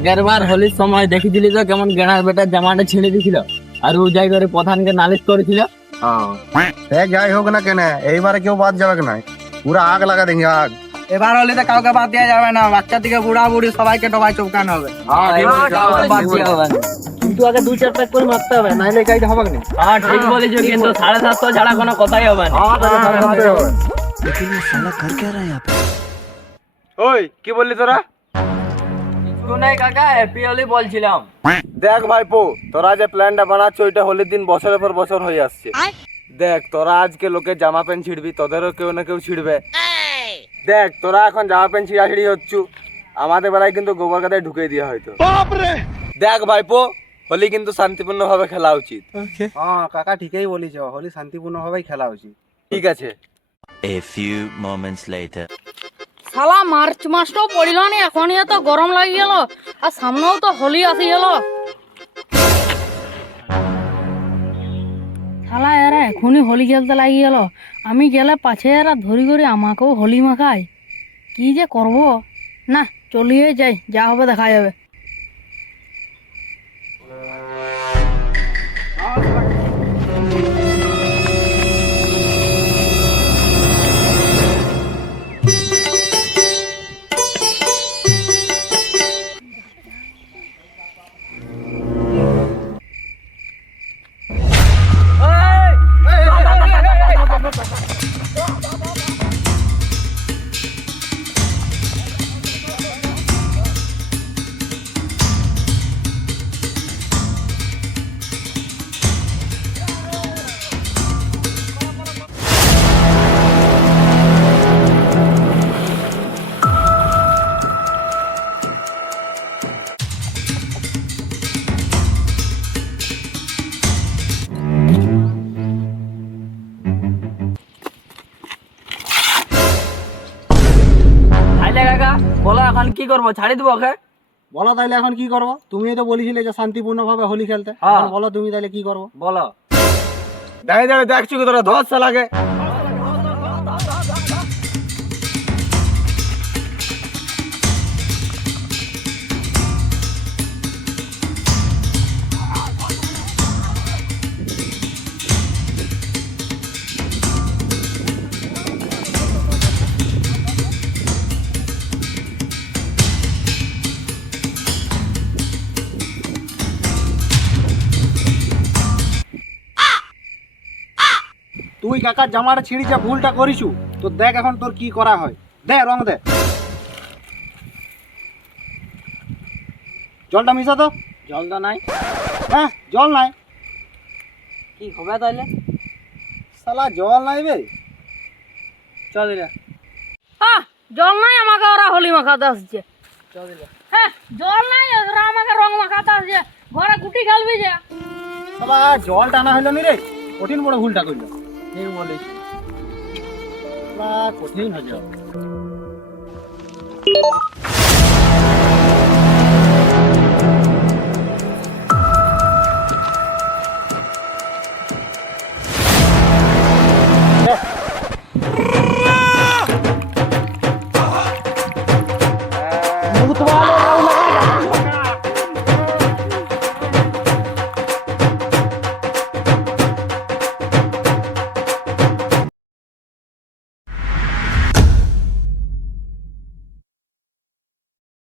আগের বার হোলির সময় দেখেছিলি তো কেমন গেঁড়ার বেটার জামাটা ছিঁড়ে দিছিল আর ও যাই করে প্রধানকে নালিশ করেছিল। হ্যাঁ যাই হোক না কেন, এইবারে কেউ বাদ যাবে না, পুরো আগ লাগা দেঙ্গে আগ। এবার হলিতে কাউকে বাদ দেওয়া যাবে না, বাচ্চা থেকে বুড়া বুড়ি সবাইকে ডবাই চৌকানো হবে। কিন্তু আগে 2-4 প্যাক করে মারতে হবে, নাইলে গাইড হবে না। হ্যাঁ ঠিক বলেছো, কিন্তু 750 ছাড়া কোনো কথাই হবে না। ওই কি বললি তোরা? কিছু নাই কাকা, হ্যাপি হোলি বলছিলাম। দেখ ভাইপো, তোরা যে প্ল্যানটা বানাচ্ছ ওইটা হোলির দিন বছরের পর বছর হয়ে আসছে। দেখ তোরা আজকে লোকের জামা প্যান্ট ছিড়বি, তোদেরও কেউ না কেউ ছিড়বে। দেখ তোরা এখন জামা প্যান্ট ছিঁড়াছিড়ি হচ্ছু, আমাদের বেলায় কিন্তু গোবর গাদায় ঢুকিয়ে দেওয়া হয়তো। দেখ ভাইপো, হোলি কিন্তু শান্তিপূর্ণ ভাবে খেলা উচিত। হ্যাঁ কাকা ঠিকই বলিস, হোলি শান্তিপূর্ণ ভাবেই খেলা উচিত। ঠিক আছে। A few moments later. শালা মার্চ মাসটাও পড়িল না, এখনই এত গরম লাগি গেল, আর সামনেও তো হোলি আসি গেল। শালা এরা এখনই হোলি খেলতে লাগি গেল, আমি গেলে পাছে এরা ধরি করে আমাকেও হোলি মাখায়। কি যে করব, না চলিয়ে যাই, যা হবে দেখা যাবে। আইলে কাকা বলো এখন কি করবো, ছাড়ি দেবো ওকে? বলো তাইলে এখন কি করবো? তুমি তো বলেছিলে যে শান্তিপূর্ণ ভাবে হোলি খেলতে, এখন বলো তুমি তাইলে কি করবো? বলো। দাঁড়িয়ে দাঁড়িয়ে দেখছি কি তোরা ধস লাগে। তুই কাকার জামাটা ছিঁড়িছে, ভুলটা করিছু, তো দেখ এখন তোর কি করা হয়। দে রং দে, জলটা মিশা তো। জল তো নাই। হ্যাঁ জল নাই, কি হবে তাইলে? শালা জল নাই বে। চল দিলে। জল নাই, আমাকে ওরা হোলি মাখাতে আসছে। চল দিলে। হ্যাঁ জল নাই, ওরা আমাকে রং মাখাতে আসছে। ঘরে গুটি খেলবি যে। শালা জল টানা হইলো নি রে, কঠিন বড় ভুলটা করলো। ঠিক বলিস। শালা কঠিন হয়ে যাবে।